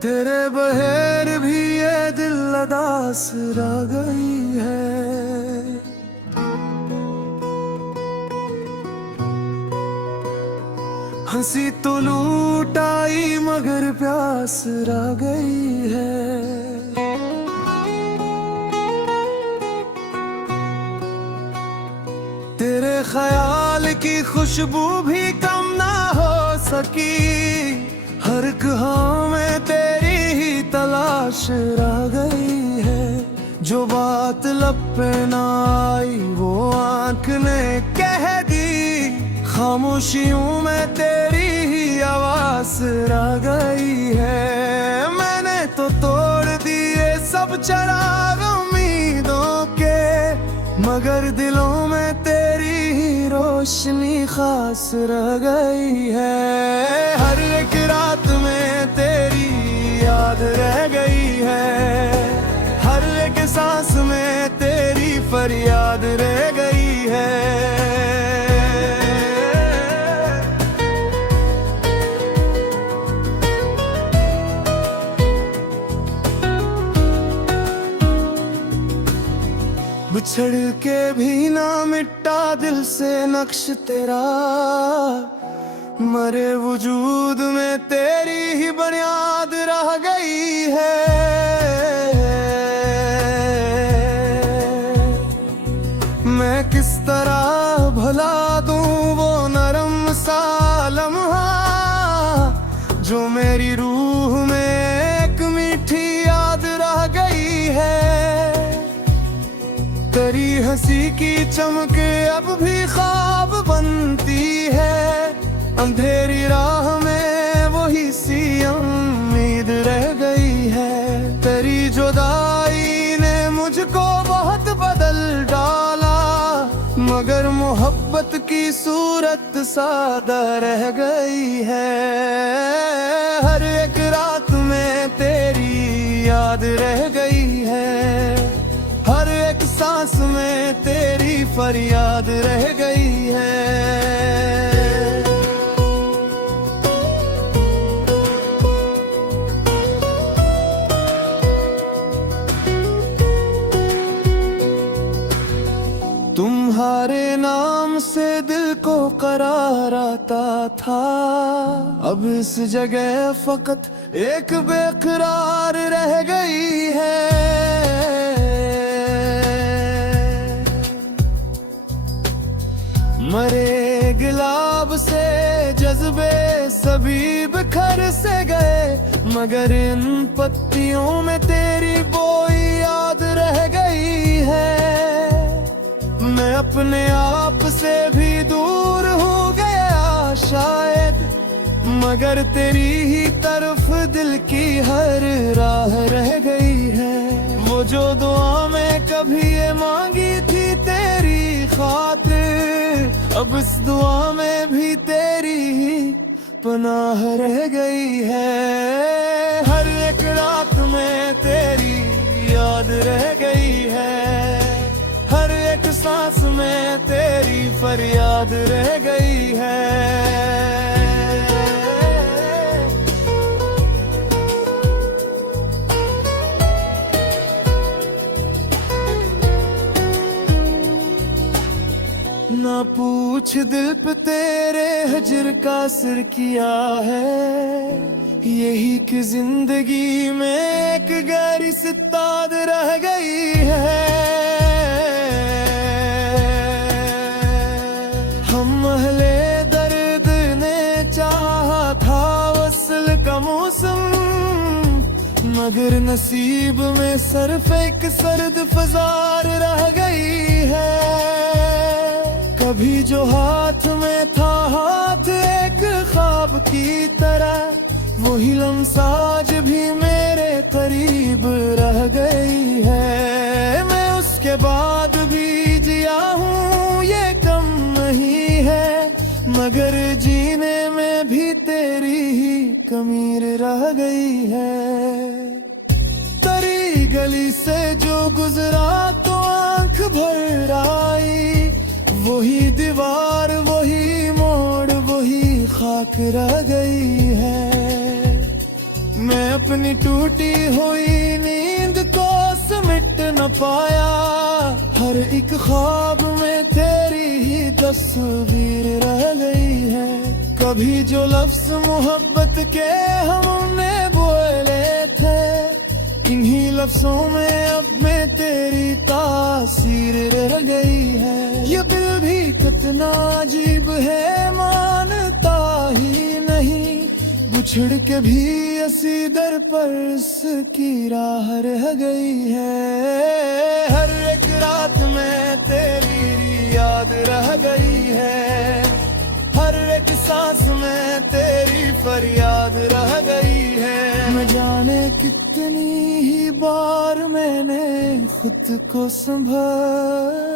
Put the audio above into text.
तेरे बगैर भी ये दिल अदास रह गई है। हंसी तो लूट आई मगर प्यास रह गई है। तेरे ख्याल की खुशबू भी कम ना हो सकी। हर कहाँ में तेरी ही तलाश रह गई है। जो बात लब पे ना आई वो आँख ने कह दी। खामोशियों में तेरी ही आवाज रह गई है। मैंने तो तोड़ दिए सब चिराग उम्मीदों के, मगर दिलों में तेरी ही रोशनी खास रह गई है। हर एक रात में तेरी याद रह गई है। हर एक सांस में तेरी फरियाद रह गई है। बिछड़ के भी ना मिटा दिल से नक्श तेरा। मरे वजूद में तेरी ही बुनियाद रह गई है। मैं किस तरह भुला दूं वो नरम सा लम्हा जो मेरी रूह में एक मीठी याद रह गई है। तेरी हंसी की चमक अब भी ख्वाब बनती है। अंधेरी राह में वही सी उम्मीद रह गई है। तेरी जुदाई ने मुझको बहुत बदल डाला, मगर मोहब्बत की सूरत सादा रह गई है। हर एक रात में तेरी याद रह गई है। हर एक सांस में तेरी फरियाद रह गई है। तुम्हारे नाम से दिल को करार आता था। अब इस जगह फकत एक बेकरार रह गई है। मरे गुलाब से जज्बे सभी बिखर से गए, मगर इन पत्तियों में तेरी बोई याद रह गई है। मैं अपने आप से भी दूर हो गया शायद, मगर तेरी ही तरफ दिल की हर राह रह गई है। वो जो दुआ में कभी ये मांगी थी तेरी खातिर, अब इस दुआ में भी तेरी ही पनाह रह गई है। हर एक रात में तेरी याद रह गई है। हर एक सांस में तेरी फरियाद रह गई है। ना पूछ दिल पे तेरे हजर का असर किया है। यही कि जिंदगी में एक गहरी सिताद रह गई है। हम अहले दर्द ने चाहा था वसल का मौसम, मगर नसीब में सिर्फ एक सर्द फजार रह गई है। कभी जो हाथ में था हाथ एक ख्वाब की तरह, वही लम्हा आज भी मेरे करीब रह गई है। मैं उसके बाद भी जिया हूँ ये कम नहीं है, मगर जीने में भी तेरी ही कमीर रह गई है। तेरी गली से जो गुजरा तो आंख भर आई, वही दीवार वही खाक रह गई है। मैं अपनी टूटी हुई नींद को समेट न पाया, हर एक ख्वाब में तेरी ही तस्वीर रह गई है। कभी जो लफ्ज मोहब्बत के हमने बोले थे, इन्हीं लफ्जों में अब मैं तेरी तासीर रह गई है। ये दिल भी कितना अजीब है, मानता ही नहीं, बिछड़ के भी असी दर पर इसकी राह रह गई है। हर एक रात में तेरी याद रह गई है, हर एक सांस में तेरी फरियाद रह गई है। न जाने कितनी ही बार मैंने खुद को संभाला,